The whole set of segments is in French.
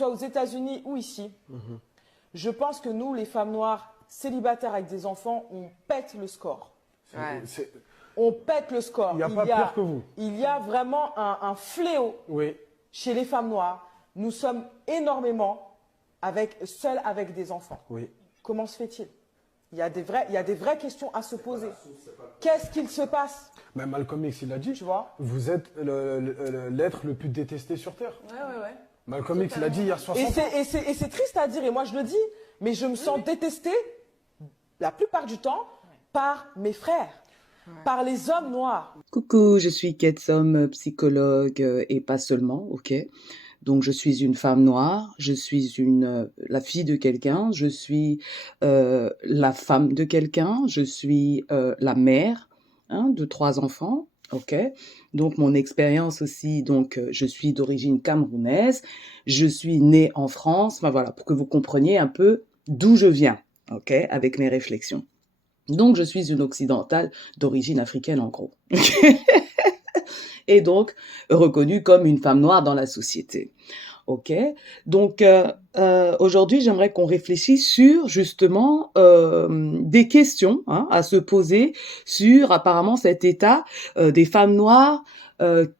soit aux États-Unis ou ici, je pense que nous, les femmes noires célibataires avec des enfants, on pète le score. Ouais. On pète le score. Il n'y a pas pire que vous. Il y a vraiment un fléau chez les femmes noires. Nous sommes énormément seules avec des enfants. Oui. Comment se fait-il? Il y a des vraies questions à se poser. Qu'est-ce qu'il se passe? Mais Malcolm X, il a dit, tu vois, vous êtes l'être le plus détesté sur Terre. Ouais. Malcolm X, il a dit il y a 60 ans. Et c'est triste à dire, et moi je le dis, mais je me sens détestée la plupart du temps par mes frères, par les hommes noirs. Coucou, je suis Ketsom, psychologue et pas seulement, ok. Donc je suis une femme noire, je suis la fille de quelqu'un, je suis la femme de quelqu'un, je suis la mère de 3 enfants, ok. Donc mon expérience aussi, donc je suis d'origine camerounaise, je suis née en France, enfin voilà, pour que vous compreniez un peu d'où je viens, ok, avec mes réflexions. Donc je suis une occidentale d'origine africaine en gros. Et donc reconnue comme une femme noire dans la société. Ok, donc aujourd'hui j'aimerais qu'on réfléchisse sur justement des questions à se poser sur apparemment cet état des femmes noires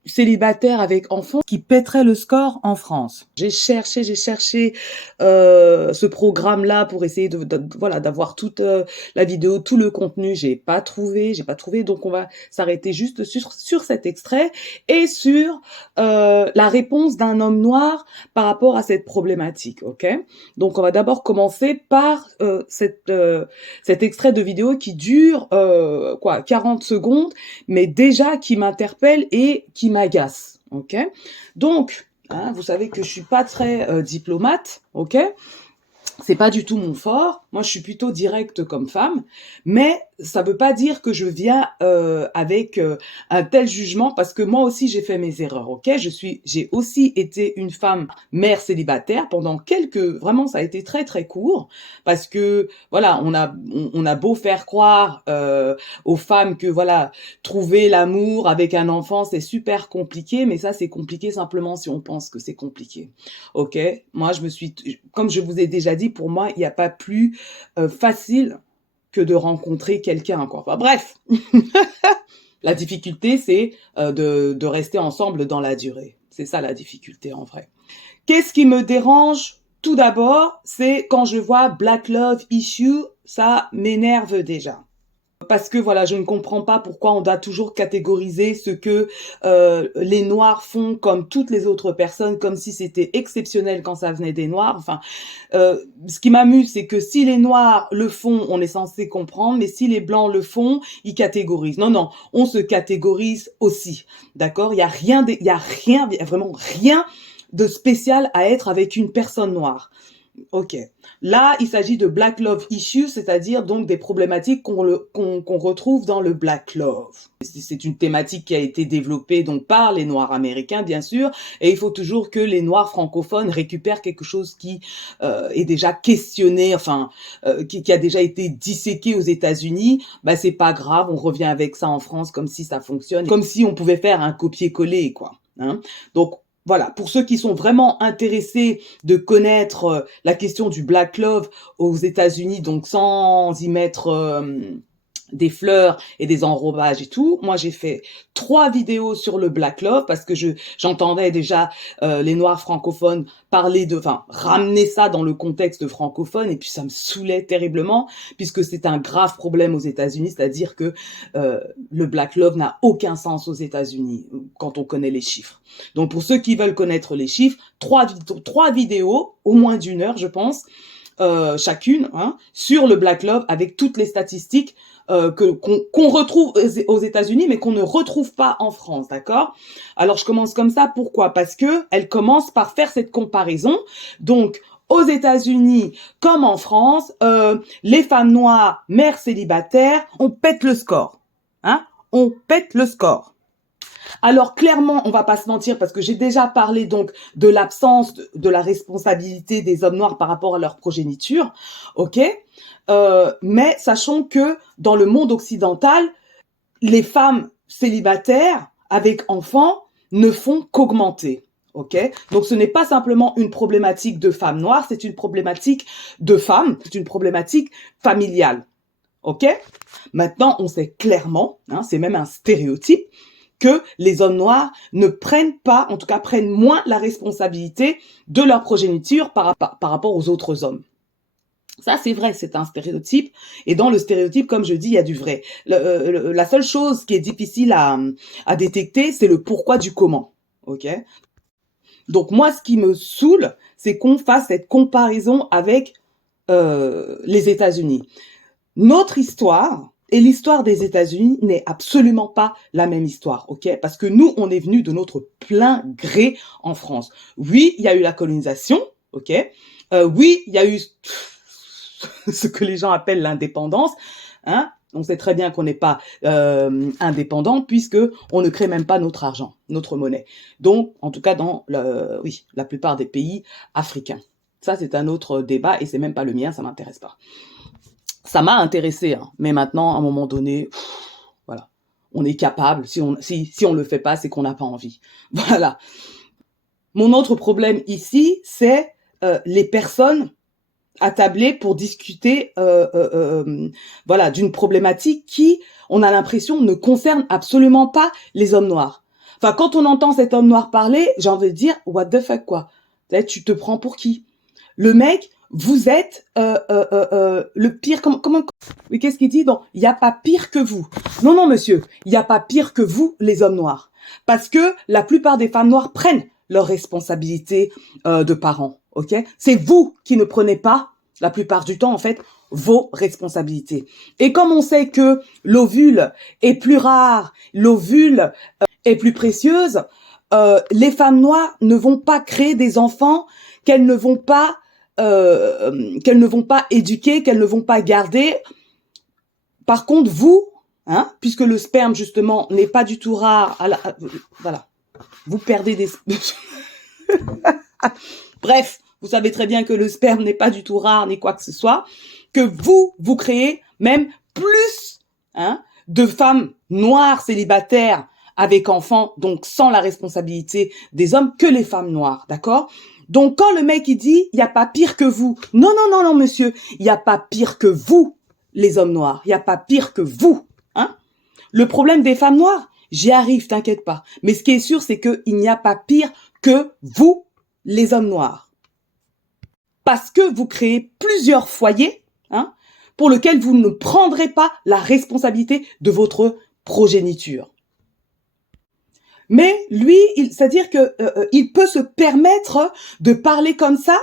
célibataires avec enfants qui pèteraient le score en France. J'ai cherché ce programme-là pour essayer voilà d'avoir toute la vidéo, tout le contenu. J'ai pas trouvé. Donc on va s'arrêter juste sur cet extrait et sur la réponse d'un homme noir par rapport à cette problématique. Ok. Donc on va d'abord commencer par cet extrait de vidéo qui dure 40 secondes, mais déjà qui m'interpelle et qui m'agace, ok. Donc, vous savez que je suis pas très diplomate, ok. C'est pas du tout mon fort. Moi, je suis plutôt directe comme femme, mais ça veut pas dire que je viens avec un tel jugement parce que moi aussi j'ai fait mes erreurs, ok. J'ai aussi été une femme mère célibataire pendant vraiment ça a été très très court parce que voilà on a beau faire croire aux femmes que voilà trouver l'amour avec un enfant c'est super compliqué, mais ça c'est compliqué simplement si on pense que c'est compliqué, ok. Moi comme je vous ai déjà dit, pour moi il n'y a pas plus facile que de rencontrer quelqu'un, quoi. Enfin, bref, la difficulté, c'est de rester ensemble dans la durée. C'est ça la difficulté en vrai. Qu'est-ce qui me dérange? Tout d'abord, c'est quand je vois Black Love Issue, ça m'énerve déjà. Parce que voilà, je ne comprends pas pourquoi on doit toujours catégoriser ce que les Noirs font comme toutes les autres personnes, comme si c'était exceptionnel quand ça venait des Noirs. Enfin, ce qui m'amuse, c'est que si les Noirs le font, on est censé comprendre, mais si les Blancs le font, ils catégorisent. Non, on se catégorise aussi, d'accord. Il y a vraiment rien de spécial à être avec une personne noire. Ok. Là, il s'agit de Black Love Issues, c'est-à-dire donc des problématiques qu'on retrouve dans le Black Love. C'est une thématique qui a été développée donc par les Noirs américains, bien sûr, et il faut toujours que les Noirs francophones récupèrent quelque chose qui est déjà questionné, enfin, qui a déjà été disséqué aux États-Unis. Bah, c'est pas grave, on revient avec ça en France comme si ça fonctionne, comme si on pouvait faire un copier-coller, quoi. Donc, voilà, pour ceux qui sont vraiment intéressés de connaître la question du Black Love aux États-Unis, donc sans y mettre des fleurs et des enrobages et tout, moi j'ai fait 3 vidéos sur le Black Love parce que j'entendais déjà les Noirs francophones ramener ça dans le contexte francophone, et puis ça me saoulait terriblement puisque c'est un grave problème aux États-Unis, c'est-à-dire que le Black Love n'a aucun sens aux États-Unis quand on connaît les chiffres. Donc pour ceux qui veulent connaître les chiffres, 3 vidéos, au moins d'1 heure je pense, chacune, sur le Black Love avec toutes les statistiques qu'on retrouve aux États-Unis mais qu'on ne retrouve pas en France, d'accord? Alors je commence comme ça, pourquoi? Parce que elle commence par faire cette comparaison. Donc aux États-Unis comme en France, les femmes noires mères célibataires, on pète le score, on pète le score. Alors clairement, on va pas se mentir parce que j'ai déjà parlé donc de l'absence de la responsabilité des hommes noirs par rapport à leur progéniture, ok. Mais sachons que dans le monde occidental, les femmes célibataires avec enfants ne font qu'augmenter. Ok? Donc ce n'est pas simplement une problématique de femmes noires, c'est une problématique de femmes, c'est une problématique familiale. Ok? Maintenant, on sait clairement, hein, c'est même un stéréotype, que les hommes noirs ne prennent pas, en tout cas prennent moins la responsabilité de leur progéniture par rapport aux autres hommes. Ça, c'est vrai, c'est un stéréotype. Et dans le stéréotype, comme je dis, il y a du vrai. La seule chose qui est difficile à détecter, c'est le pourquoi du comment. Ok? Donc moi, ce qui me saoule, c'est qu'on fasse cette comparaison avec les États-Unis. Notre histoire et l'histoire des États-Unis n'est absolument pas la même histoire, ok? Parce que nous, on est venus de notre plein gré en France. Oui, il y a eu la colonisation, ok? Oui, il y a eu ce que les gens appellent l'indépendance, hein? On sait très bien qu'on n'est pas indépendant puisque on ne crée même pas notre argent, notre monnaie. Donc, en tout cas, dans la plupart des pays africains. Ça, c'est un autre débat et c'est même pas le mien, ça m'intéresse pas. Ça m'a intéressé, hein, mais maintenant, à un moment donné, voilà, on est capable. Si on le fait pas, c'est qu'on n'a pas envie. Voilà. Mon autre problème ici, c'est les personnes attablées pour discuter, voilà, d'une problématique qui, on a l'impression, ne concerne absolument pas les hommes noirs. Enfin, quand on entend cet homme noir parler, j'ai envie de dire, what the fuck, quoi. Tu te prends pour qui? Le mec, vous êtes le pire. Oui, qu'est-ce qu'il dit? Donc, il n'y a pas pire que vous. Non, non, monsieur, il n'y a pas pire que vous, les hommes noirs, parce que la plupart des femmes noires prennent leurs responsabilités de parents. Ok? C'est vous qui ne prenez pas, la plupart du temps, en fait, vos responsabilités. Et comme on sait que l'ovule est plus rare, l'ovule est plus précieuse, les femmes noires ne vont pas créer des enfants qu'elles ne vont pas éduquer, qu'elles ne vont pas garder. Par contre, vous, hein, puisque le sperme justement n'est pas du tout rare, voilà, vous perdez des. Bref, vous savez très bien que le sperme n'est pas du tout rare ni quoi que ce soit, que vous créez même plus, hein, de femmes noires célibataires avec enfants, donc sans la responsabilité des hommes, que les femmes noires, d'accord? Donc, quand le mec, il dit, il n'y a pas pire que vous. Non, non, non, non, monsieur. Il n'y a pas pire que vous, les hommes noirs. Il n'y a pas pire que vous, hein. Le problème des femmes noires, j'y arrive, t'inquiète pas. Mais ce qui est sûr, c'est qu'il n'y a pas pire que vous, les hommes noirs. Parce que vous créez plusieurs foyers, hein, pour lesquels vous ne prendrez pas la responsabilité de votre progéniture. Mais lui, c'est-à-dire que il peut se permettre de parler comme ça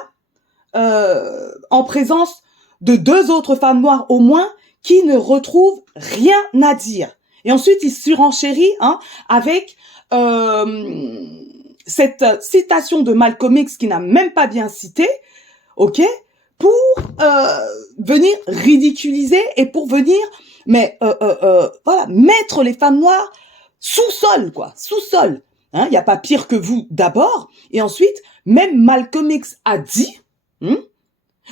en présence de 2 autres femmes noires au moins qui ne retrouvent rien à dire. Et ensuite, il surenchérit, hein, avec cette citation de Malcolm X qui n'a même pas bien cité, ok, pour venir ridiculiser et pour venir, mais voilà, mettre les femmes noires sous-sol, quoi, sous-sol. Hein, il n'y a pas pire que vous d'abord. Et ensuite, même Malcolm X a dit,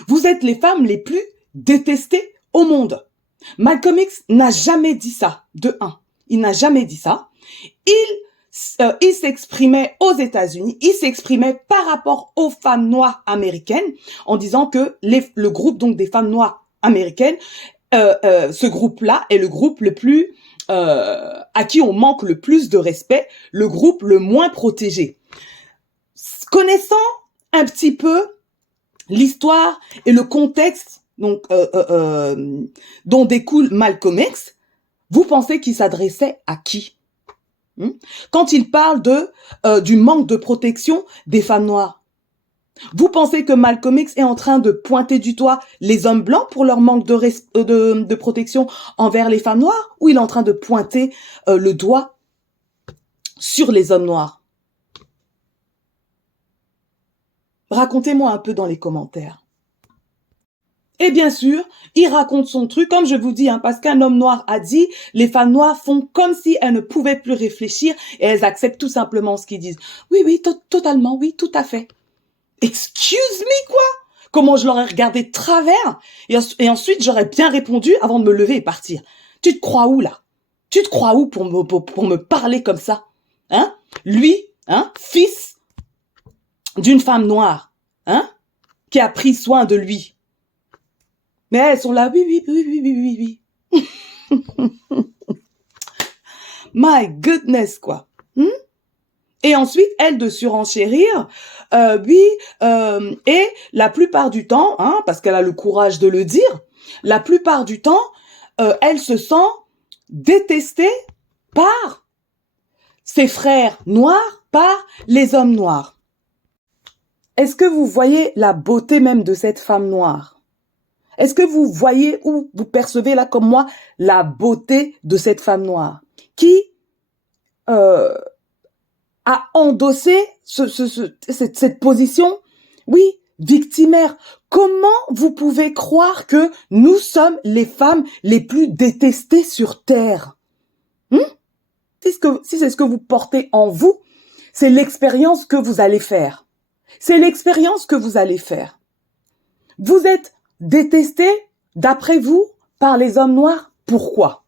vous êtes les femmes les plus détestées au monde. Malcolm X n'a jamais dit ça, de un. Il n'a jamais dit ça. Il s'exprimait aux États-Unis, il s'exprimait par rapport aux femmes noires américaines en disant que le groupe donc des femmes noires américaines, ce groupe-là est le groupe le plus à qui on manque le plus de respect, le groupe le moins protégé. Connaissant un petit peu l'histoire et le contexte donc dont découle Malcolm X, vous pensez qu'il s'adressait à qui? Quand il parle du manque de protection des femmes noires, vous pensez que Malcolm X est en train de pointer du doigt les hommes blancs pour leur manque de protection envers les femmes noires, ou il est en train de pointer le doigt sur les hommes noirs? Racontez-moi un peu dans les commentaires. Et bien sûr, il raconte son truc, comme je vous dis, hein, parce qu'un homme noir a dit, les femmes noires font comme si elles ne pouvaient plus réfléchir et elles acceptent tout simplement ce qu'ils disent. Oui, oui, totalement, oui, tout à fait. Excuse me, quoi? Comment je l'aurais regardé de travers et ensuite j'aurais bien répondu avant de me lever et partir. Tu te crois où, là? Tu te crois où pour me parler comme ça? Hein? Lui, hein, fils d'une femme noire, hein, qui a pris soin de lui. Mais elles sont là, oui, oui, oui, oui, oui, oui, oui. My goodness, quoi. Et ensuite, elle de surenchérir, oui, et la plupart du temps, hein, parce qu'elle a le courage de le dire, la plupart du temps, elle se sent détestée par ses frères noirs, par les hommes noirs. Est-ce que vous voyez la beauté même de cette femme noire? Est-ce que vous voyez ou vous percevez là comme moi la beauté de cette femme noire qui a endossé cette position, oui, victimaire. Comment vous pouvez croire que nous sommes les femmes les plus détestées sur Terre? Si c'est ce que vous portez en vous, c'est l'expérience que vous allez faire. C'est l'expérience que vous allez faire. Vous êtes détestés, d'après vous, par les hommes noirs. Pourquoi?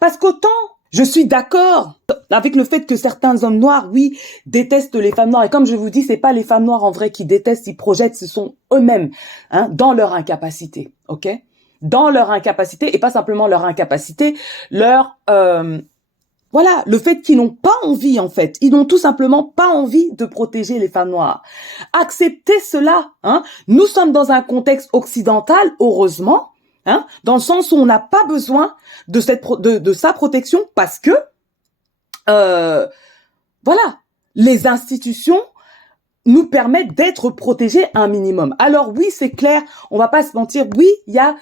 Parce qu'autant je suis d'accord avec le fait que certains hommes noirs, oui, détestent les femmes noires. Et comme je vous dis, c'est pas les femmes noires en vrai qui détestent, ils projettent, ce sont eux-mêmes, dans leur incapacité, ok? Dans leur incapacité, et pas simplement leur incapacité, voilà, le fait qu'ils n'ont pas envie, en fait. Ils n'ont tout simplement pas envie de protéger les femmes noires. Acceptez cela, Nous sommes dans un contexte occidental, heureusement, dans le sens où on n'a pas besoin de sa protection parce que, voilà, les institutions nous permettent d'être protégés un minimum. Alors oui, c'est clair, on va pas se mentir, oui, il y a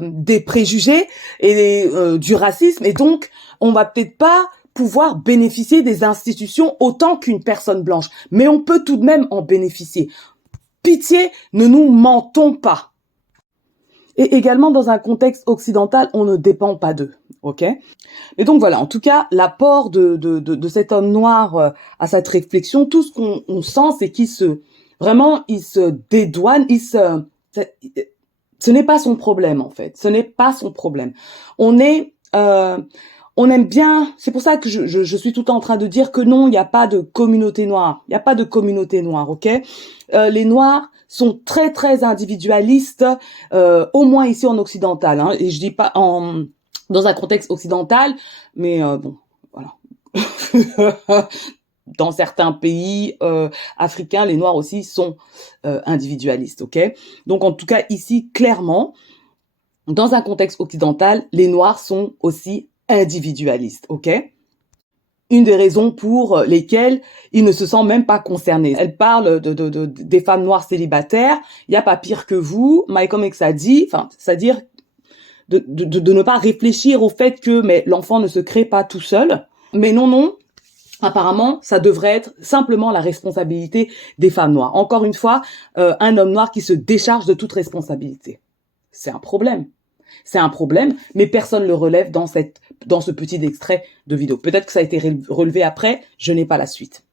des préjugés et du racisme, et donc on va peut-être pas pouvoir bénéficier des institutions autant qu'une personne blanche, mais on peut tout de même en bénéficier. Pitié, ne nous mentons pas. Et également, dans un contexte occidental, on ne dépend pas d'eux, ok? Et donc voilà, en tout cas, l'apport de cet homme noir à cette réflexion, tout ce qu'on sent, c'est qu'il se dédouane, ce n'est pas son problème, en fait. Ce n'est pas son problème. On aime bien, c'est pour ça que je suis tout le temps en train de dire que non, il n'y a pas de communauté noire. Il n'y a pas de communauté noire, ok? Les noirs sont très, très individualistes, au moins ici en occidental, et je dis pas dans un contexte occidental, mais bon, voilà. Dans certains pays africains, les noirs aussi sont individualistes, ok? Donc en tout cas, ici, clairement, dans un contexte occidental, les noirs sont aussi individualistes, ok? Une des raisons pour lesquelles ils ne se sentent même pas concernés. Elle parle des femmes noires célibataires. Il n'y a pas pire que vous. Malcolm X a dit, c'est-à-dire de ne pas réfléchir au fait que mais l'enfant ne se crée pas tout seul. Mais non. Apparemment, ça devrait être simplement la responsabilité des femmes noires. Encore une fois, un homme noir qui se décharge de toute responsabilité. C'est un problème. C'est un problème, mais personne ne le relève dans ce petit extrait de vidéo. Peut-être que ça a été relevé après, je n'ai pas la suite.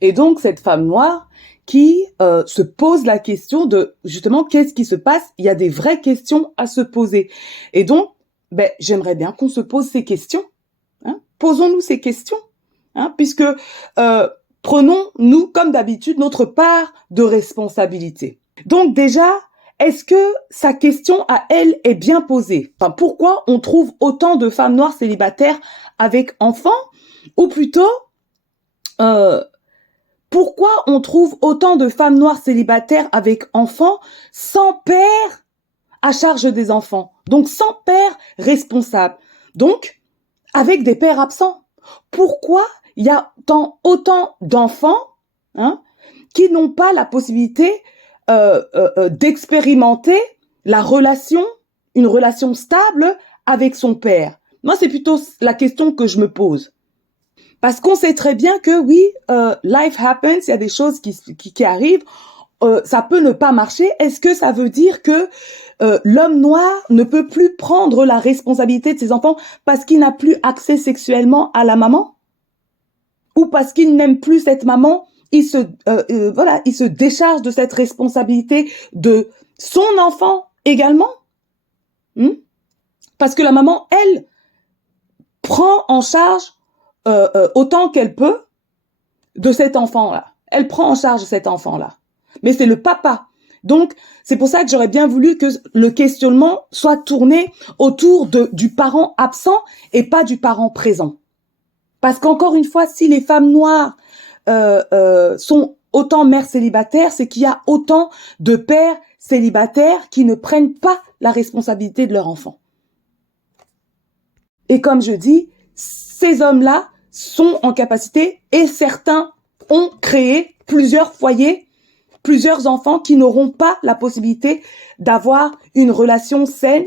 Et donc, cette femme noire qui se pose la question de, justement, qu'est-ce qui se passe? Il y a des vraies questions à se poser. Et donc, j'aimerais bien qu'on se pose ces questions. Posons-nous ces questions, puisque prenons-nous, comme d'habitude, notre part de responsabilité. Donc déjà, est-ce que sa question à elle est bien posée? Pourquoi on trouve autant de femmes noires célibataires avec enfants? Ou plutôt, pourquoi on trouve autant de femmes noires célibataires avec enfants sans père à charge des enfants? Donc sans père responsable. Donc, avec des pères absents. Pourquoi il y a autant d'enfants qui n'ont pas la possibilité d'expérimenter une relation stable avec son père? Moi, c'est plutôt la question que je me pose. Parce qu'on sait très bien que oui, life happens, il y a des choses qui arrivent, ça peut ne pas marcher. Est-ce que ça veut dire que l'homme noir ne peut plus prendre la responsabilité de ses enfants parce qu'il n'a plus accès sexuellement à la maman? Ou parce qu'il n'aime plus cette maman, il se décharge de cette responsabilité de son enfant également? Parce que la maman, elle, prend en charge autant qu'elle peut de cet enfant-là. Elle prend en charge cet enfant-là. Mais c'est le papa. Donc, c'est pour ça que j'aurais bien voulu que le questionnement soit tourné autour du parent absent et pas du parent présent. Parce qu'encore une fois, si les femmes noires sont autant mères célibataires, c'est qu'il y a autant de pères célibataires qui ne prennent pas la responsabilité de leur enfant. Et comme je dis, ces hommes-là sont en capacité, et certains ont créé plusieurs foyers, plusieurs enfants qui n'auront pas la possibilité d'avoir une relation saine,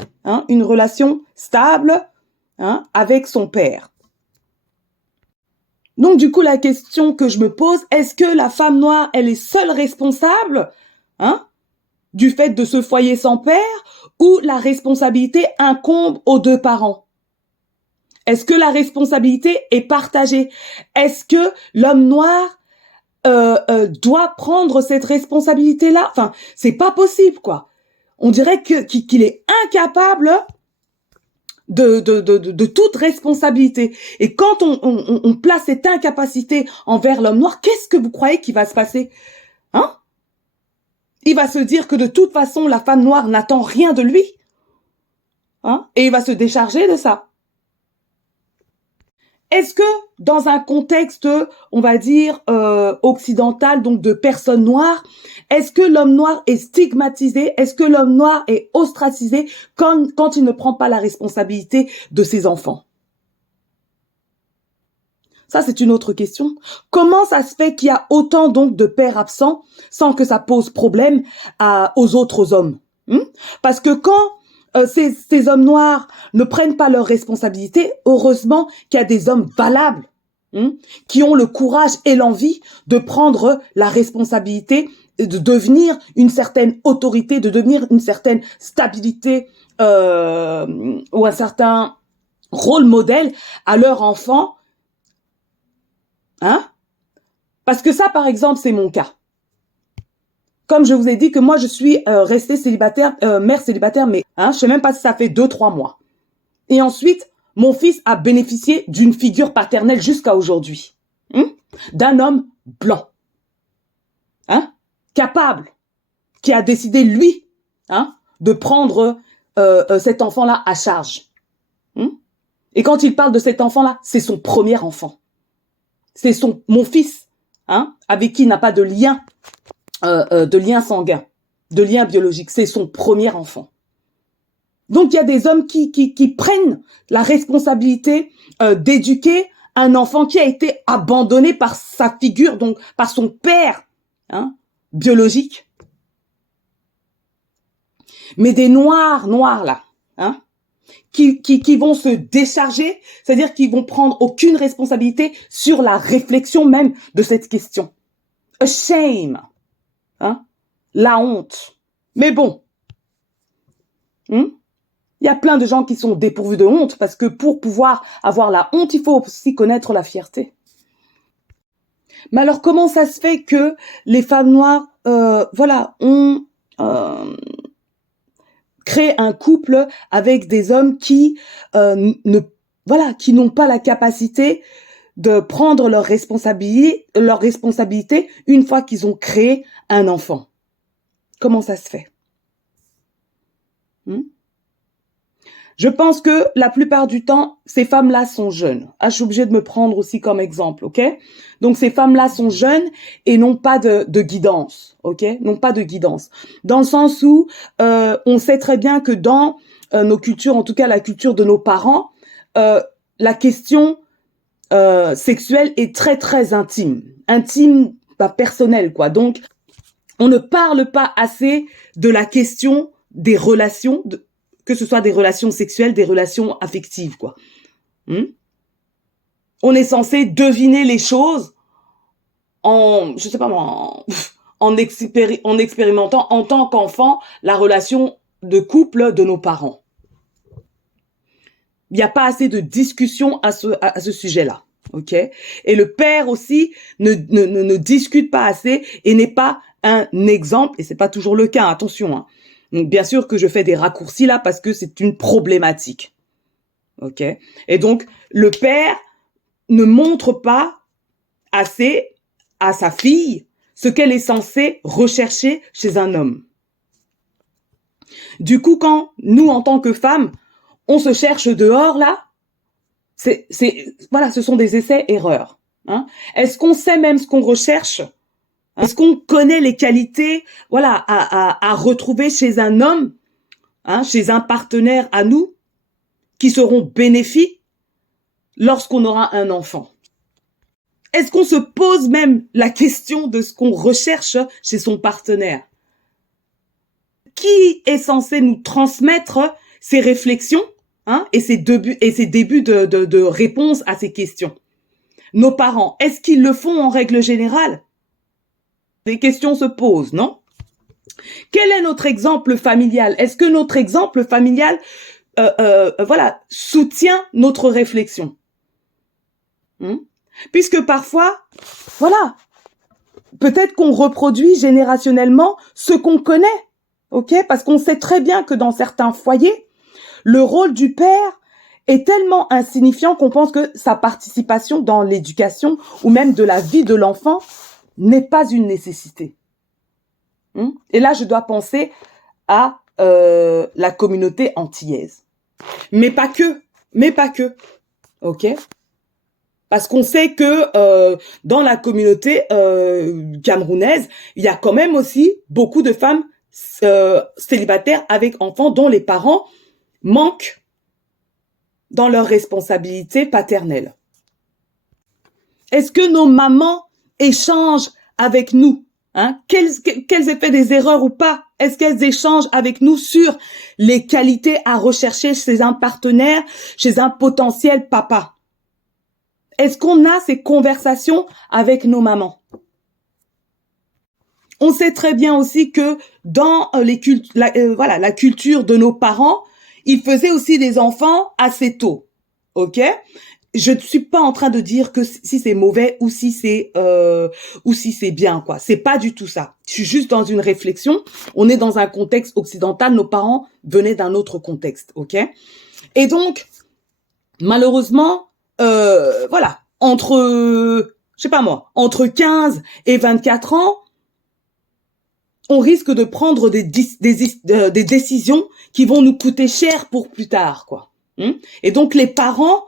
une relation stable avec son père. Donc du coup, la question que je me pose, est-ce que la femme noire, elle est seule responsable du fait de ce foyer sans père, ou la responsabilité incombe aux deux parents? Est-ce que la responsabilité est partagée? Est-ce que l'homme noir doit prendre cette responsabilité-là? Enfin, c'est pas possible, quoi. On dirait qu'il est incapable de toute responsabilité. Et quand on place cette incapacité envers l'homme noir, qu'est-ce que vous croyez qu'il va se passer? Il va se dire que de toute façon, la femme noire n'attend rien de lui. Et il va se décharger de ça. Est-ce que dans un contexte, on va dire, occidental, donc de personnes noires, est-ce que l'homme noir est stigmatisé? Est-ce que l'homme noir est ostracisé quand il ne prend pas la responsabilité de ses enfants? Ça, c'est une autre question. Comment ça se fait qu'il y a autant donc de pères absents sans que ça pose problème aux autres hommes? Parce que quand ces hommes noirs ne prennent pas leurs responsabilités, heureusement qu'il y a des hommes valables qui ont le courage et l'envie de prendre la responsabilité, de devenir une certaine autorité, de devenir une certaine stabilité ou un certain rôle modèle à leur enfant. Parce que ça, par exemple, c'est mon cas. Comme je vous ai dit que moi, je suis restée célibataire, mère célibataire, mais je sais même pas si ça fait 2-3 mois. Et ensuite, mon fils a bénéficié d'une figure paternelle jusqu'à aujourd'hui. D'un homme blanc. Capable. Qui a décidé, lui, de prendre cet enfant-là à charge. Et quand il parle de cet enfant-là, c'est son premier enfant. C'est mon fils, avec qui il n'a pas de lien sanguin, de lien biologique. C'est son premier enfant. Donc, il y a des hommes qui prennent la responsabilité d'éduquer un enfant qui a été abandonné par sa figure, donc par son père biologique. Mais des noirs là, qui vont se décharger, c'est-à-dire qu'ils vont prendre aucune responsabilité sur la réflexion même de cette question. A shame. La honte. Mais bon. Il y a plein de gens qui sont dépourvus de honte parce que pour pouvoir avoir la honte, il faut aussi connaître la fierté. Mais alors, comment ça se fait que les femmes noires, ont créé un couple avec des hommes qui n'ont pas la capacité de prendre leur responsabilité une fois qu'ils ont créé un enfant? Comment ça se fait? Je pense que la plupart du temps, ces femmes-là sont jeunes. Je suis obligée de me prendre aussi comme exemple, ok? Donc, ces femmes-là sont jeunes et n'ont pas de guidance, ok? N'ont pas de guidance. Dans le sens où on sait très bien que dans nos cultures, en tout cas la culture de nos parents, la question sexuelle est très, très intime. Intime, personnelle, quoi. Donc, on ne parle pas assez de la question des relations, que ce soit des relations sexuelles, des relations affectives, quoi. On est censé deviner les choses en expérimentant en tant qu'enfant la relation de couple de nos parents. Il n'y a pas assez de discussion à ce sujet-là, ok? Et le père aussi ne discute pas assez et n'est pas un exemple, et c'est pas toujours le cas, attention. Donc, bien sûr que je fais des raccourcis là parce que c'est une problématique, ok? Et donc, le père ne montre pas assez à sa fille ce qu'elle est censée rechercher chez un homme. Du coup, quand nous, en tant que femmes, on se cherche dehors, là, voilà, ce sont des essais-erreurs. Hein. Est-ce qu'on sait même ce qu'on recherche? Est-ce qu'on connaît les qualités, voilà, à retrouver chez un homme, hein, chez un partenaire à nous, qui seront bénéfiques lorsqu'on aura un enfant? Est-ce qu'on se pose même la question de ce qu'on recherche chez son partenaire? Qui est censé nous transmettre ces réflexions, hein, et ces débuts de réponse à ces questions? Nos parents, est-ce qu'ils le font en règle générale? Des questions se posent, non? Quel est notre exemple familial? Est-ce que notre exemple familial voilà, soutient notre réflexion? Puisque parfois, voilà, peut-être qu'on reproduit générationnellement ce qu'on connaît, ok? Parce qu'on sait très bien que dans certains foyers, le rôle du père est tellement insignifiant qu'on pense que sa participation dans l'éducation ou même de la vie de l'enfant n'est pas une nécessité. Et là, je dois penser à la communauté antillaise. Mais pas que, ok? Parce qu'on sait que dans la communauté camerounaise, il y a quand même aussi beaucoup de femmes célibataires avec enfants dont les parents manquent dans leurs responsabilités paternelles. Est-ce que nos mamans échangent avec nous, hein? Qu'elles aient fait des erreurs ou pas, est-ce qu'elles échangent avec nous sur les qualités à rechercher chez un partenaire, chez un potentiel papa? Est-ce qu'on a ces conversations avec nos mamans? On sait très bien aussi que dans la culture de nos parents, ils faisaient aussi des enfants assez tôt, ok? Je ne suis pas en train de dire que si c'est mauvais ou si c'est bien, quoi. C'est pas du tout ça. Je suis juste dans une réflexion. On est dans un contexte occidental. Nos parents venaient d'un autre contexte, ok? Et donc, malheureusement, voilà, entre 15 et 24 ans, on risque de prendre des décisions qui vont nous coûter cher pour plus tard, quoi. Et donc, les parents,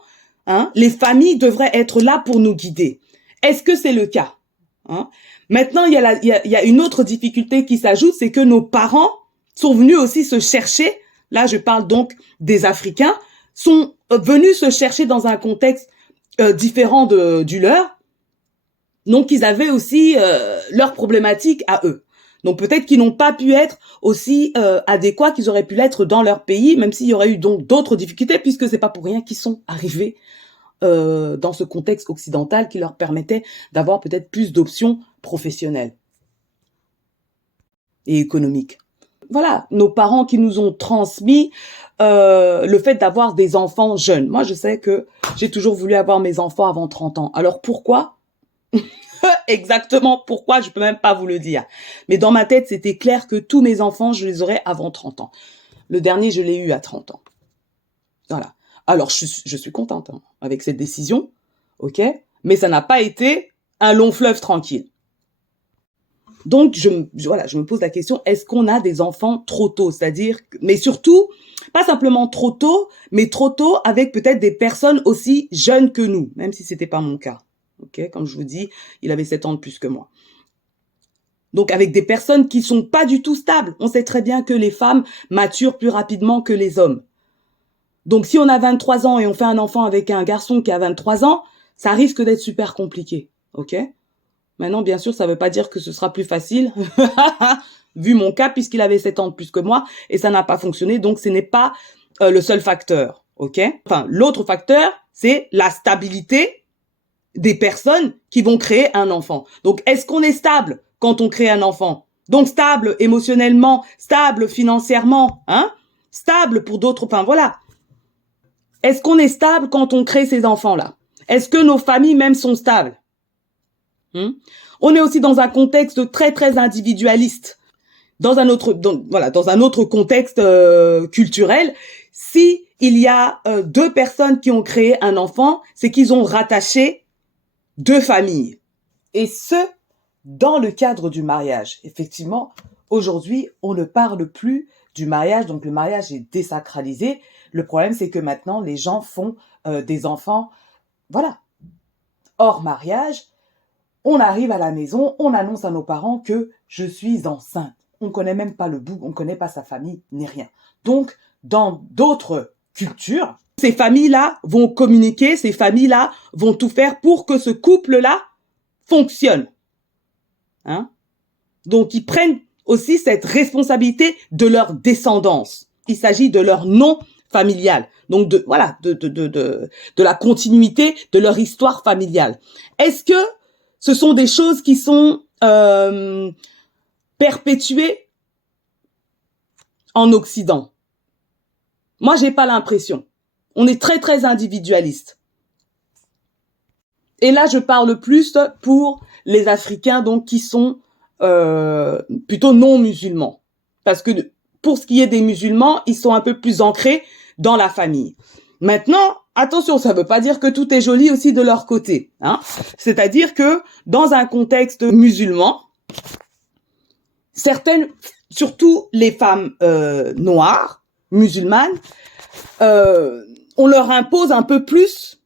hein, les familles devraient être là pour nous guider. Est-ce que c'est le cas? Maintenant, il y a une autre difficulté qui s'ajoute, c'est que nos parents sont venus aussi se chercher, là je parle donc des Africains, sont venus se chercher dans un contexte différent du leur. Donc, ils avaient aussi leurs problématiques à eux. Donc, peut-être qu'ils n'ont pas pu être aussi adéquats qu'ils auraient pu l'être dans leur pays, même s'il y aurait eu donc d'autres difficultés, puisque c'est pas pour rien qu'ils sont arrivés dans ce contexte occidental qui leur permettait d'avoir peut-être plus d'options professionnelles et économiques. Voilà, nos parents qui nous ont transmis le fait d'avoir des enfants jeunes. Moi, je sais que j'ai toujours voulu avoir mes enfants avant 30 ans. Alors, pourquoi? Exactement pourquoi, je peux même pas vous le dire. Mais dans ma tête, c'était clair que tous mes enfants, je les aurais avant 30 ans. Le dernier, je l'ai eu à 30 ans. Voilà. Alors, je suis contente avec cette décision, ok? Mais ça n'a pas été un long fleuve tranquille. Donc, je me pose la question, est-ce qu'on a des enfants trop tôt? C'est-à-dire, mais surtout, pas simplement trop tôt, mais trop tôt avec peut-être des personnes aussi jeunes que nous, même si c'était pas mon cas. Ok, comme je vous dis, il avait 7 ans de plus que moi. Donc, avec des personnes qui sont pas du tout stables. On sait très bien que les femmes maturent plus rapidement que les hommes. Donc, si on a 23 ans et on fait un enfant avec un garçon qui a 23 ans, ça risque d'être super compliqué. Ok? Maintenant, bien sûr, ça veut pas dire que ce sera plus facile, vu mon cas, puisqu'il avait 7 ans de plus que moi, et ça n'a pas fonctionné. Donc, ce n'est pas le seul facteur. Ok? Enfin, l'autre facteur, c'est la stabilité des personnes qui vont créer un enfant. Donc, est-ce qu'on est stable quand on crée un enfant? Donc, stable émotionnellement, stable financièrement, hein? Stable pour d'autres, enfin, voilà. Est-ce qu'on est stable quand on crée ces enfants-là? Est-ce que nos familles même sont stables? On est aussi dans un contexte très, très individualiste. Dans un autre contexte culturel, si il y a 2 personnes qui ont créé un enfant, c'est qu'ils ont rattaché 2 familles. Et ce, dans le cadre du mariage. Effectivement, aujourd'hui, on ne parle plus du mariage, donc le mariage est désacralisé. Le problème, c'est que maintenant, les gens font des enfants, voilà, hors mariage. On arrive à la maison, on annonce à nos parents que je suis enceinte. On ne connaît même pas le bout, on ne connaît pas sa famille, ni rien. Donc, dans d'autres cultures, ces familles-là vont communiquer, ces familles-là vont tout faire pour que ce couple-là fonctionne. Hein? Donc, ils prennent aussi cette responsabilité de leur descendance. Il s'agit de leur nom familial. Donc, de la continuité de leur histoire familiale. Est-ce que ce sont des choses qui sont perpétuées en Occident? Moi, j'ai pas l'impression. On est très, très individualiste. Et là, je parle plus pour les Africains, donc, qui sont plutôt non musulmans. Parce que pour ce qui est des musulmans, ils sont un peu plus ancrés dans la famille. Maintenant, attention, ça ne veut pas dire que tout est joli aussi de leur côté. Hein. C'est-à-dire que dans un contexte musulman, certaines, surtout les femmes noires, musulmanes, on leur impose un peu plus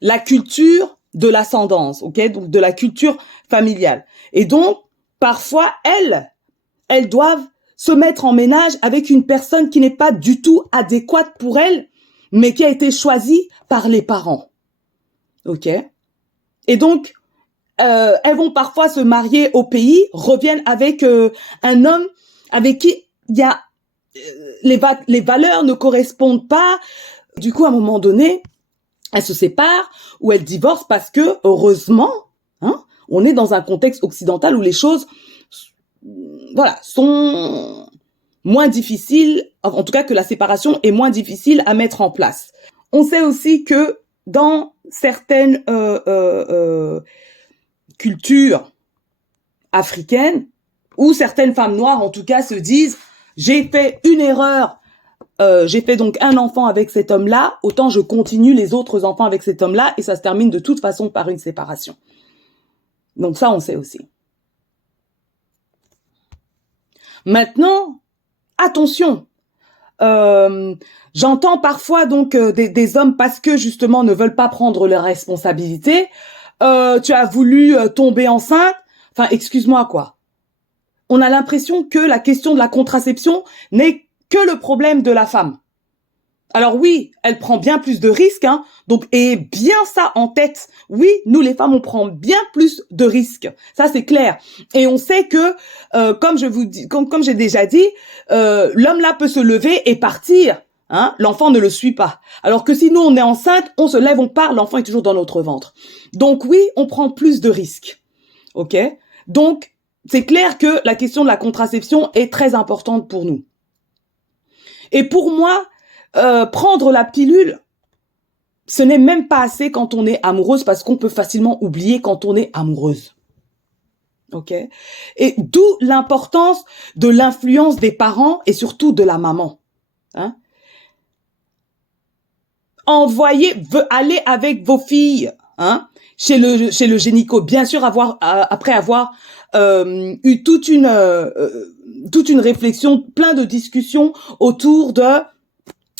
la culture de l'ascendance, ok, donc de la culture familiale. Et donc, parfois, elles doivent se mettre en ménage avec une personne qui n'est pas du tout adéquate pour elles, mais qui a été choisie par les parents, ok. Et donc, elles vont parfois se marier au pays, reviennent avec un homme avec qui il y a les valeurs ne correspondent pas. Du coup, à un moment donné, elles se séparent ou elles divorcent parce que, heureusement, hein, on est dans un contexte occidental où les choses, voilà, sont moins difficiles, en tout cas que la séparation est moins difficile à mettre en place. On sait aussi que dans certaines cultures africaines, où certaines femmes noires, en tout cas, se disent « j'ai fait une erreur, j'ai fait donc un enfant avec cet homme-là, autant je continue les autres enfants avec cet homme-là, et ça se termine de toute façon par une séparation. » Donc ça, on sait aussi. Maintenant, attention, j'entends parfois donc des hommes, parce que justement ne veulent pas prendre leurs responsabilités, tu as voulu tomber enceinte, enfin excuse-moi quoi. On a l'impression que la question de la contraception n'est que le problème de la femme. Alors oui, elle prend bien plus de risques, hein, donc ayez bien ça en tête. Oui, nous les femmes, on prend bien plus de risques. Ça, c'est clair. Et on sait que, comme je vous dis, comme j'ai déjà dit, l'homme là peut se lever et partir. Hein, l'enfant ne le suit pas. Alors que si nous, on est enceinte, on se lève, on part, l'enfant est toujours dans notre ventre. Donc oui, on prend plus de risques. Ok? Donc, c'est clair que la question de la contraception est très importante pour nous. Et pour moi, prendre la pilule, ce n'est même pas assez quand on est amoureuse, parce qu'on peut facilement oublier quand on est amoureuse. Ok? Et d'où l'importance de l'influence des parents et surtout de la maman. Hein? Allez avec vos filles, hein, chez le gynéco, bien sûr, après avoir eu toute une réflexion, plein de discussions autour de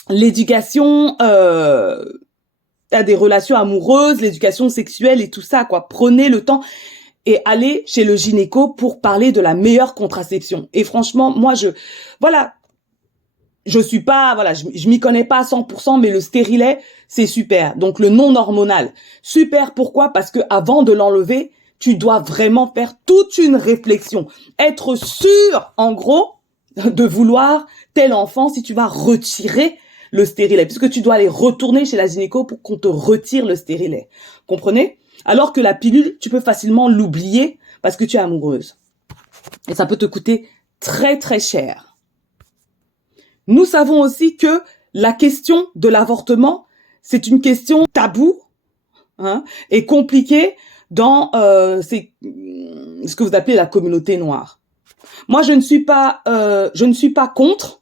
l'éducation à des relations amoureuses, l'éducation sexuelle et tout ça, quoi. Prenez le temps et allez chez le gynéco pour parler de la meilleure contraception. Et franchement, moi, je suis pas, voilà, je m'y connais pas à 100%, mais le stérilet, c'est super. Donc, le non hormonal. Super, pourquoi? Parce que avant de l'enlever, tu dois vraiment faire toute une réflexion. Être sûr, en gros, de vouloir tel enfant si tu vas retirer le stérilet. Puisque tu dois aller retourner chez la gynéco pour qu'on te retire le stérilet. Comprenez? Alors que la pilule, tu peux facilement l'oublier parce que tu es amoureuse. Et ça peut te coûter très, très cher. Nous savons aussi que la question de l'avortement, c'est une question taboue, hein, et compliquée dans ce que vous appelez la communauté noire. Moi, je ne suis pas contre,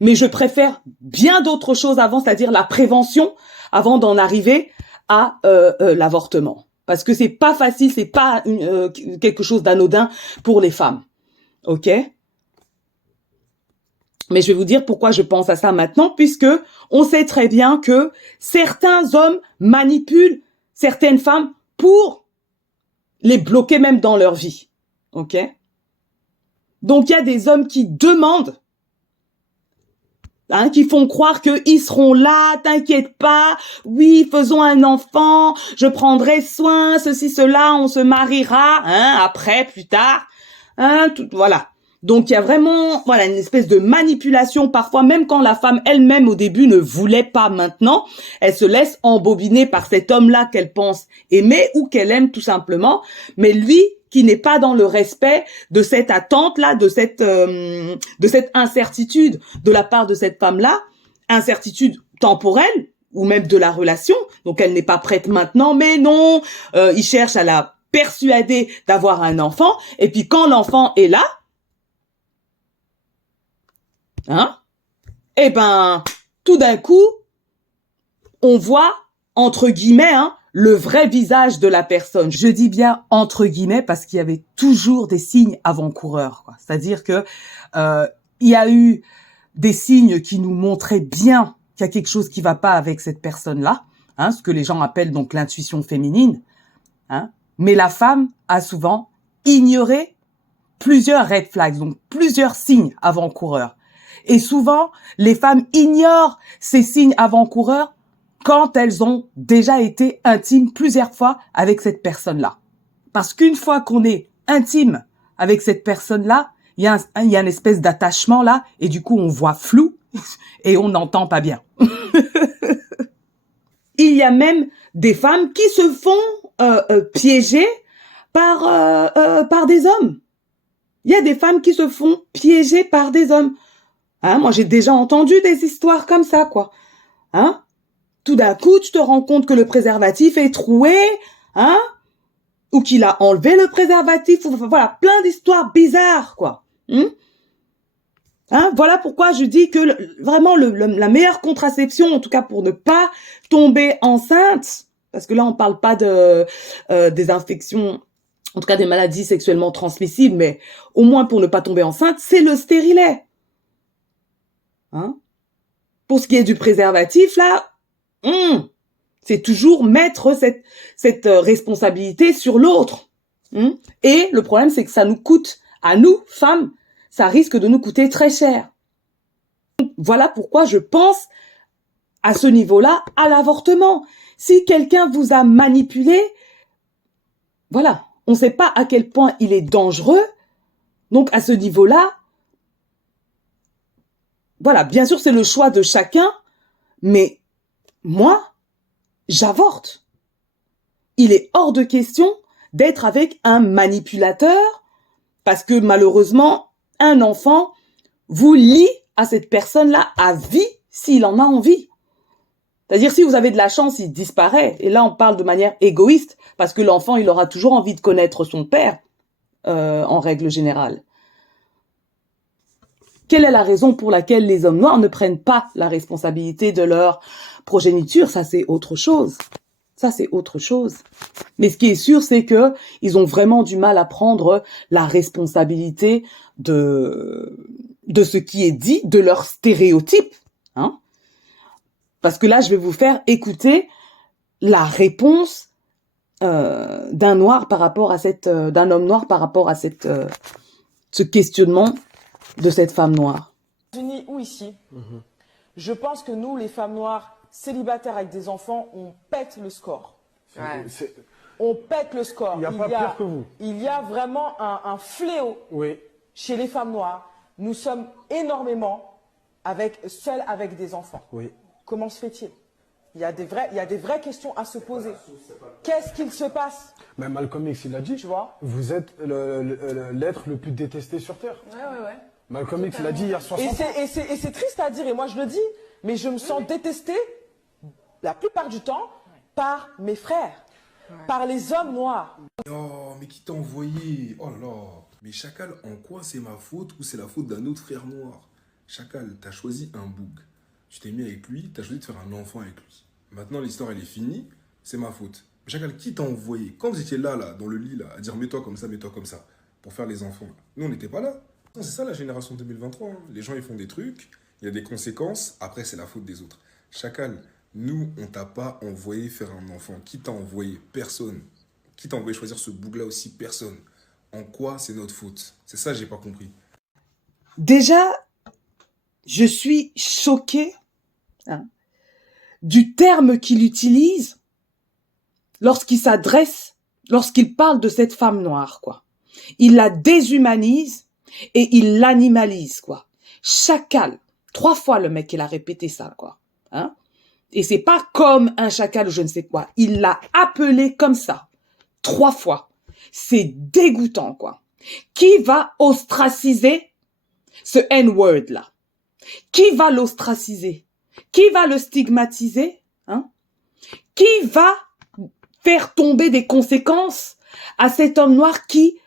mais je préfère bien d'autres choses avant, c'est-à-dire la prévention, avant d'en arriver à l'avortement. Parce que c'est pas facile, c'est pas quelque chose d'anodin pour les femmes. Ok? Mais je vais vous dire pourquoi je pense à ça maintenant, puisque on sait très bien que certains hommes manipulent certaines femmes pour les bloquer même dans leur vie. Ok? Donc il y a des hommes qui demandent, qui font croire qu'ils seront là, t'inquiète pas, oui, faisons un enfant, je prendrai soin, ceci, cela, on se mariera, après, plus tard, voilà. Donc il y a vraiment, voilà, une espèce de manipulation parfois, même quand la femme elle-même au début ne voulait pas maintenant, elle se laisse embobiner par cet homme-là qu'elle pense aimer ou qu'elle aime tout simplement, mais lui qui n'est pas dans le respect de cette attente-là, de cette incertitude de la part de cette femme-là, incertitude temporelle ou même de la relation, donc elle n'est pas prête maintenant, mais non, il cherche à la persuader d'avoir un enfant, et puis quand l'enfant est là, eh ben, tout d'un coup, on voit, entre guillemets, le vrai visage de la personne. Je dis bien entre guillemets parce qu'il y avait toujours des signes avant-coureurs, quoi. C'est-à-dire que il y a eu des signes qui nous montraient bien qu'il y a quelque chose qui va pas avec cette personne-là, ce que les gens appellent donc l'intuition féminine. Mais la femme a souvent ignoré plusieurs red flags, donc plusieurs signes avant-coureurs. Et souvent, les femmes ignorent ces signes avant-coureurs quand elles ont déjà été intimes plusieurs fois avec cette personne-là. Parce qu'une fois qu'on est intime avec cette personne-là, il y a une espèce d'attachement là, et du coup on voit flou et on n'entend pas bien. Il y a même des femmes qui se font piéger par des hommes. Il y a des femmes qui se font piéger par des hommes. Moi, j'ai déjà entendu des histoires comme ça, quoi. Tout d'un coup, tu te rends compte que le préservatif est troué, ou qu'il a enlevé le préservatif. Voilà, plein d'histoires bizarres, quoi. Voilà pourquoi je dis que vraiment la meilleure contraception, en tout cas pour ne pas tomber enceinte, parce que là, on parle pas des infections, en tout cas des maladies sexuellement transmissibles, mais au moins pour ne pas tomber enceinte, c'est le stérilet. Pour ce qui est du préservatif, là, c'est toujours mettre cette responsabilité sur l'autre. Et le problème, c'est que ça nous coûte, à nous, femmes, ça risque de nous coûter très cher. Voilà pourquoi je pense, à ce niveau-là, à l'avortement. Si quelqu'un vous a manipulé, voilà, on ne sait pas à quel point il est dangereux. Donc, à ce niveau-là, voilà, bien sûr, c'est le choix de chacun, mais moi, j'avorte. Il est hors de question d'être avec un manipulateur parce que malheureusement, un enfant vous lie à cette personne-là à vie s'il en a envie. C'est-à-dire, si vous avez de la chance, il disparaît. Et là, on parle de manière égoïste parce que l'enfant, il aura toujours envie de connaître son père, en règle générale. Quelle est la raison pour laquelle les hommes noirs ne prennent pas la responsabilité de leur progéniture? Ça, c'est autre chose. Ça, c'est autre chose. Mais ce qui est sûr, c'est que ils ont vraiment du mal à prendre la responsabilité de ce qui est dit, de leurs stéréotypes. Parce que là, je vais vous faire écouter la réponse d'un noir par rapport à d'un homme noir par rapport à ce questionnement de cette femme noire. Unis ou ici, je pense que nous, les femmes noires célibataires avec des enfants, on pète le score. On pète le score. Il n'y a pas pire que vous. Il y a vraiment un fléau chez les femmes noires. Nous sommes énormément seules avec des enfants. Comment se fait-il? Il y a des vraies questions à se poser. Qu'est-ce qu'il se passe? Mais Malcolm X, il a dit, tu vois, vous êtes l'être le plus détesté sur Terre. Ouais. Malcolm X l'a dit il y a 60 ans. Et c'est triste à dire, et moi je le dis, mais je me sens détestée la plupart du temps par mes frères, par les hommes noirs. Oh, mais qui t'a envoyé? Oh là là. Mais Chacal, en quoi c'est ma faute ou c'est la faute d'un autre frère noir? Chacal, t'as choisi un bouc. Tu t'es mis avec lui, t'as choisi de faire un enfant avec lui. Maintenant, l'histoire, elle est finie, c'est ma faute. Chacal, qui t'a envoyé? Quand vous étiez là, dans le lit, là, à dire mets-toi comme ça, pour faire les enfants, là. Nous, on n'était pas là. Non, c'est ça la génération 2023. Hein. Les gens, ils font des trucs, il y a des conséquences, après, c'est la faute des autres. Chacal, nous, on t'a pas envoyé faire un enfant. Qui t'a envoyé? Personne. Qui t'a envoyé choisir ce boug-là aussi? Personne. En quoi c'est notre faute? C'est ça, j'ai pas compris. Déjà, je suis choquée du terme qu'il utilise lorsqu'il parle de cette femme noire, quoi. Il la déshumanise et il l'animalise, quoi. Chacal. 3 fois le mec, il a répété ça, quoi. Hein? Et c'est pas comme un chacal ou je ne sais quoi. Il l'a appelé comme ça. 3 fois. C'est dégoûtant, quoi. Qui va ostraciser ce N-word, là? Qui va l'ostraciser? Qui va le stigmatiser? Hein? Qui va faire tomber des conséquences à cet homme noir qui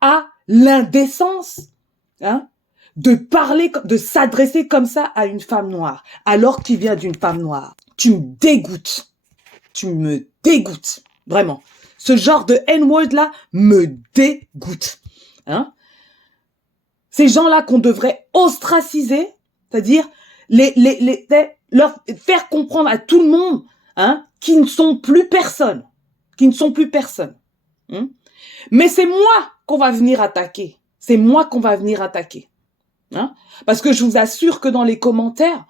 a l'indécence de parler, de s'adresser comme ça à une femme noire, alors qu'il vient d'une femme noire? Tu me dégoûtes. Tu me dégoûtes. Vraiment. Ce genre de N-word là me dégoûte. Hein? Ces gens-là qu'on devrait ostraciser, c'est-à-dire leur faire comprendre à tout le monde qu'ils ne sont plus personne. Qu'ils ne sont plus personne. Mais c'est moi qu'on va venir attaquer. C'est moi qu'on va venir attaquer. Parce que je vous assure que dans les commentaires,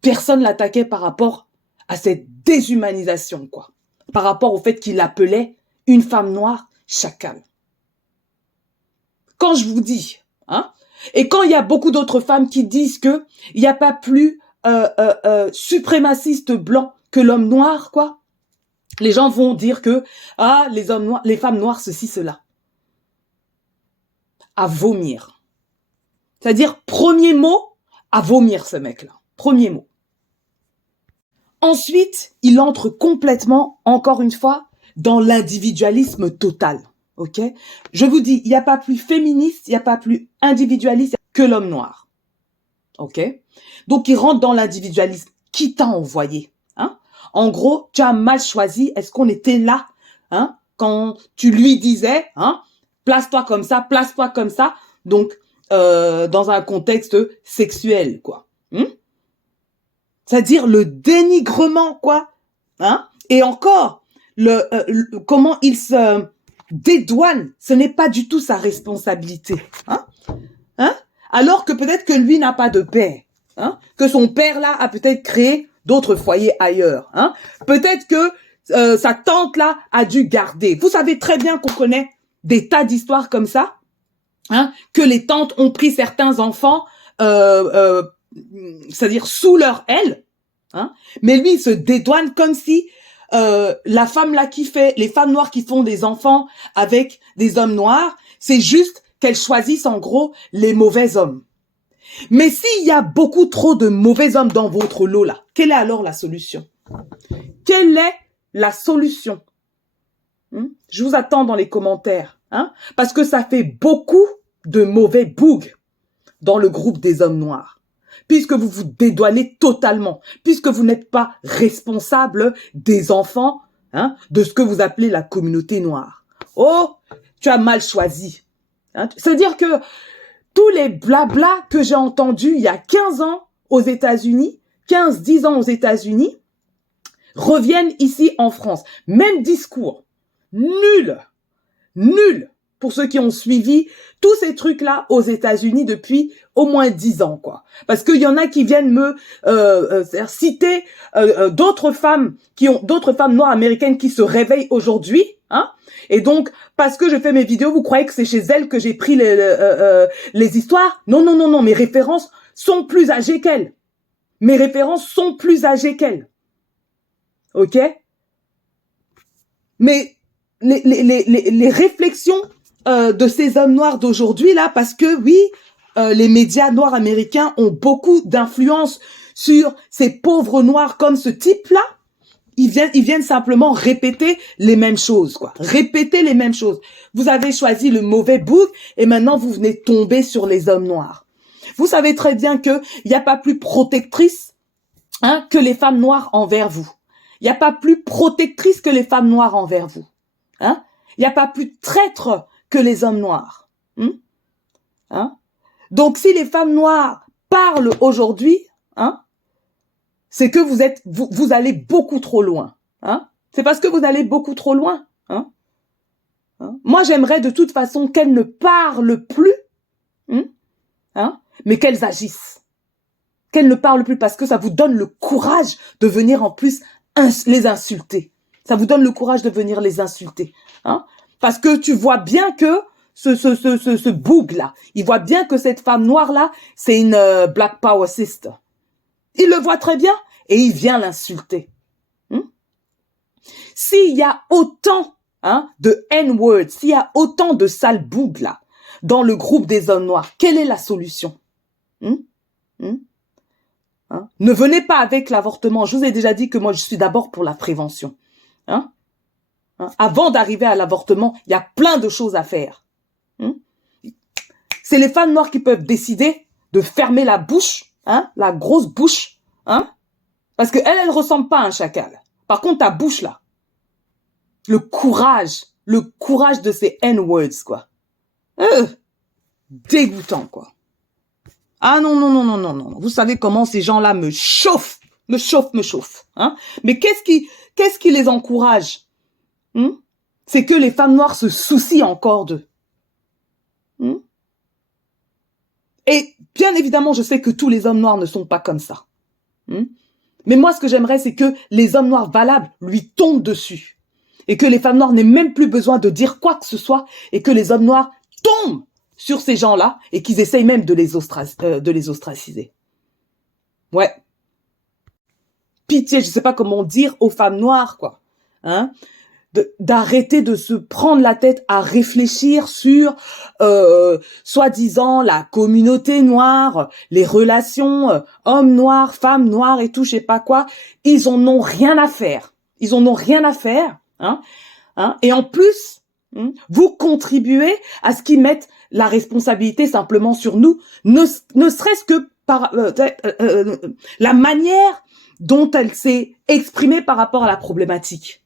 personne l'attaquait par rapport à cette déshumanisation, quoi. Par rapport au fait qu'il appelait une femme noire chacal. Quand je vous dis, et quand il y a beaucoup d'autres femmes qui disent que il n'y a pas plus suprémaciste blanc que l'homme noir, quoi. Les gens vont dire que les hommes noirs, les femmes noires, ceci, cela. À vomir. C'est-à-dire, premier mot, à vomir ce mec-là. Premier mot. Ensuite, il entre complètement, encore une fois, dans l'individualisme total. Ok? Je vous dis, il n'y a pas plus féministe, il n'y a pas plus individualiste que l'homme noir. Ok? Donc, il rentre dans l'individualisme. Qui t'a envoyé? En gros, tu as mal choisi. Est-ce qu'on était là quand tu lui disais place-toi comme ça, place-toi comme ça. Donc, dans un contexte sexuel, quoi. C'est-à-dire le dénigrement, quoi. Et encore, comment il se dédouane, ce n'est pas du tout sa responsabilité. Alors que peut-être que lui n'a pas de père. Que son père, là, a peut-être créé d'autres foyers ailleurs. Peut-être que sa tante, là, a dû garder. Vous savez très bien qu'on connaît des tas d'histoires comme ça. Que les tantes ont pris certains enfants, c'est-à-dire sous leur aile, mais lui, il se dédouane comme si la femme là qui fait, les femmes noires qui font des enfants avec des hommes noirs, c'est juste qu'elles choisissent en gros les mauvais hommes. Mais s'il y a beaucoup trop de mauvais hommes dans votre lot là, quelle est alors la solution? Quelle est la solution? Je vous attends dans les commentaires, parce que ça fait beaucoup de mauvais bougs dans le groupe des hommes noirs, puisque vous vous dédouanez totalement, puisque vous n'êtes pas responsable des enfants, de ce que vous appelez la communauté noire. Oh, tu as mal choisi. C'est-à-dire que tous les blabla que j'ai entendus il y a 15 ans aux États-Unis, 10 ans aux États-Unis, reviennent ici en France. Même discours. Nul. Nul. Pour ceux qui ont suivi tous ces trucs-là aux États-Unis depuis au moins 10 ans, quoi. Parce qu'il y en a qui viennent me citer d'autres femmes noires américaines qui se réveillent aujourd'hui, Et donc, parce que je fais mes vidéos, vous croyez que c'est chez elles que j'ai pris les histoires? Non, non, non, non. Mes références sont plus âgées qu'elles. Mes références sont plus âgées qu'elles. Ok? Mais les réflexions de ces hommes noirs d'aujourd'hui là, parce que oui, les médias noirs américains ont beaucoup d'influence sur ces pauvres noirs comme ce type-là. Ils viennent simplement répéter les mêmes choses, quoi. Répéter les mêmes choses. Vous avez choisi le mauvais boug et maintenant vous venez tomber sur les hommes noirs. Vous savez très bien que il n'y a pas plus protectrice, que les femmes noires envers vous. Il n'y a pas plus protectrice que les femmes noires envers vous. Hein? Il n'y a pas plus traître que les hommes noirs. Hein? Donc, si les femmes noires parlent aujourd'hui, hein, c'est que vous allez beaucoup trop loin. Hein? C'est parce que vous allez beaucoup trop loin. Hein? Hein? Moi, j'aimerais de toute façon qu'elles ne parlent plus, hein, mais qu'elles agissent. Qu'elles ne parlent plus parce que ça vous donne le courage de venir en plus les insulter. Ça vous donne le courage de venir les insulter. Hein? Parce que tu vois bien que ce boug-là, il voit bien que cette femme noire-là, c'est une Black Power sister. Il le voit très bien et il vient l'insulter. S'il y a autant de N-words, s'il y a autant de sales bougs là dans le groupe des hommes noirs, quelle est la solution? Ne venez pas avec l'avortement. Je vous ai déjà dit que moi, je suis d'abord pour la prévention. Avant d'arriver à l'avortement, il y a plein de choses à faire. C'est les femmes noires qui peuvent décider de fermer la bouche, la grosse bouche, parce qu'elle, elle ressemble pas à un chacal. Par contre, ta bouche là, le courage de ces N-words, quoi. Dégoûtant, quoi. Ah non, non, non, non, non, non. Vous savez comment ces gens-là me chauffent. Hein? Mais qu'est-ce qui les encourage? C'est que les femmes noires se soucient encore d'eux. Et bien évidemment, je sais que tous les hommes noirs ne sont pas comme ça. Mais moi, ce que j'aimerais, c'est que les hommes noirs valables lui tombent dessus. Et que les femmes noires n'aient même plus besoin de dire quoi que ce soit. Et que les hommes noirs tombent sur ces gens-là et qu'ils essayent même de les ostraciser. Ouais. Pitié, je sais pas comment dire aux femmes noires, quoi. Hein? D'arrêter de se prendre la tête à réfléchir sur soi-disant la communauté noire, les relations hommes noirs, femmes noires et tout, je sais pas quoi. Ils en ont rien à faire. Ils en ont rien à faire. Et en plus, vous contribuez à ce qu'ils mettent la responsabilité simplement sur nous, ne serait-ce que par la manière dont elle s'est exprimée par rapport à la problématique.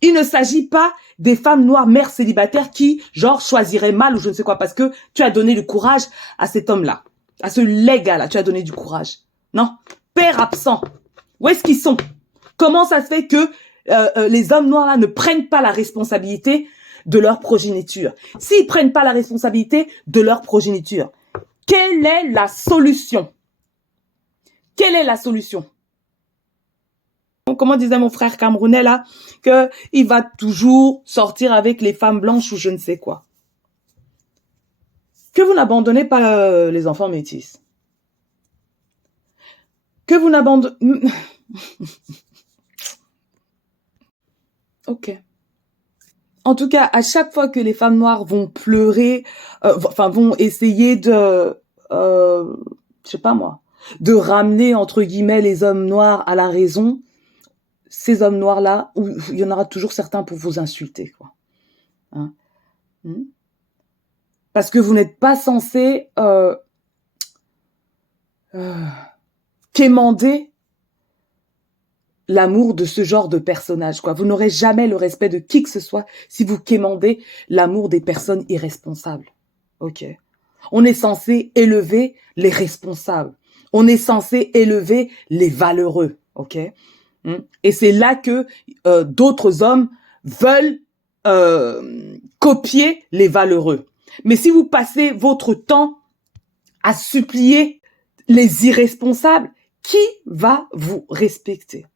Il ne s'agit pas des femmes noires mères célibataires qui, genre, choisiraient mal ou je ne sais quoi, parce que tu as donné du courage à cet homme-là, à ce légat-là, tu as donné du courage. Non, père absent, où est-ce qu'ils sont? Comment ça se fait que les hommes noirs là ne prennent pas la responsabilité de leur progéniture? S'ils prennent pas la responsabilité de leur progéniture, quelle est la solution? Quelle est la solution? Comment disait mon frère camerounais là, que il va toujours sortir avec les femmes blanches ou je ne sais quoi. Que vous n'abandonnez pas les enfants métis. Que vous n'abandonnez... Ok. En tout cas, à chaque fois que les femmes noires vont pleurer, vont essayer de, je sais pas moi, de ramener entre guillemets les hommes noirs à la raison, ces hommes noirs-là, il y en aura toujours certains pour vous insulter, quoi. Parce que vous n'êtes pas censé quémander l'amour de ce genre de personnage, quoi. Vous n'aurez jamais le respect de qui que ce soit si vous quémandez l'amour des personnes irresponsables. Ok. On est censé élever les responsables. On est censé élever les valeureux. Ok. Et c'est là que d'autres hommes veulent copier les valeureux. Mais si vous passez votre temps à supplier les irresponsables, qui va vous respecter?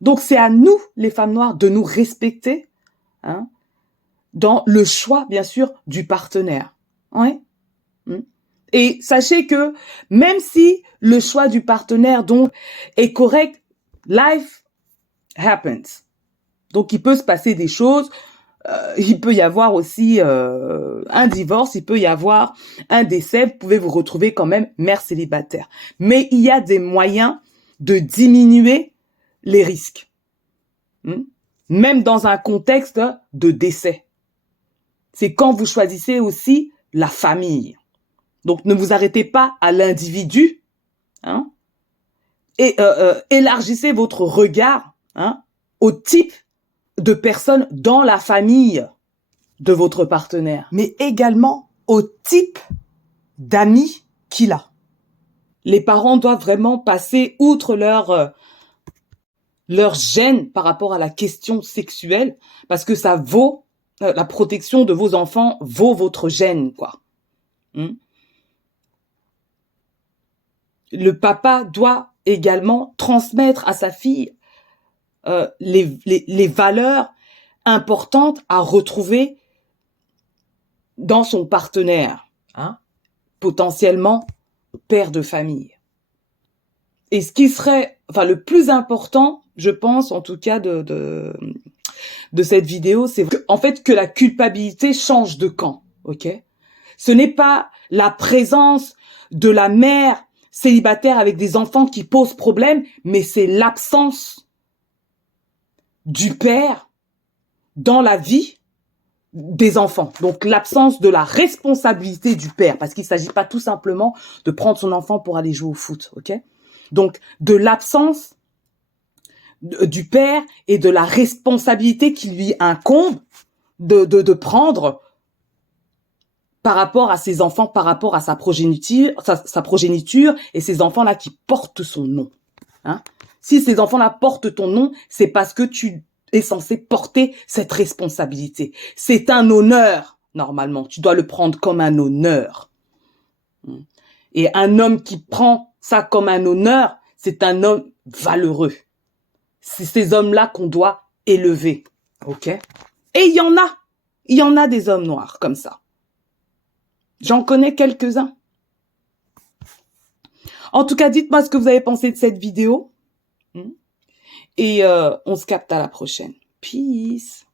Donc c'est à nous, les femmes noires, de nous respecter, dans le choix, bien sûr, du partenaire. Ouais. Et sachez que même si le choix du partenaire donc est correct, life happens. Donc, il peut se passer des choses. Il peut y avoir aussi un divorce. Il peut y avoir un décès. Vous pouvez vous retrouver quand même mère célibataire. Mais il y a des moyens de diminuer les risques. Même dans un contexte de décès. C'est quand vous choisissez aussi la famille. Donc, ne vous arrêtez pas à l'individu, et élargissez votre regard hein, au type de personnes dans la famille de votre partenaire, mais également au type d'amis qu'il a. Les parents doivent vraiment passer outre leur gêne par rapport à la question sexuelle, parce que ça vaut, la protection de vos enfants vaut votre gêne, quoi. Le papa doit également transmettre à sa fille les valeurs importantes à retrouver dans son partenaire, hein, potentiellement père de famille. Et ce qui serait, enfin, le plus important, je pense, en tout cas, de cette vidéo, c'est en fait que la culpabilité change de camp, ok? Ce n'est pas la présence de la mère célibataire avec des enfants qui pose problème, mais c'est l'absence du père dans la vie des enfants. Donc l'absence de la responsabilité du père, parce qu'il ne s'agit pas tout simplement de prendre son enfant pour aller jouer au foot, ok? Donc de l'absence du père et de la responsabilité qui lui incombe de prendre par rapport à ses enfants, par rapport à sa progéniture et ces enfants-là qui portent son nom. Hein? Si ces enfants-là portent ton nom, c'est parce que tu es censé porter cette responsabilité. C'est un honneur, normalement. Tu dois le prendre comme un honneur. Et un homme qui prend ça comme un honneur, c'est un homme valeureux. C'est ces hommes-là qu'on doit élever. Ok? Et il y en a des hommes noirs comme ça. J'en connais quelques-uns. En tout cas, dites-moi ce que vous avez pensé de cette vidéo. Et on se capte à la prochaine. Peace.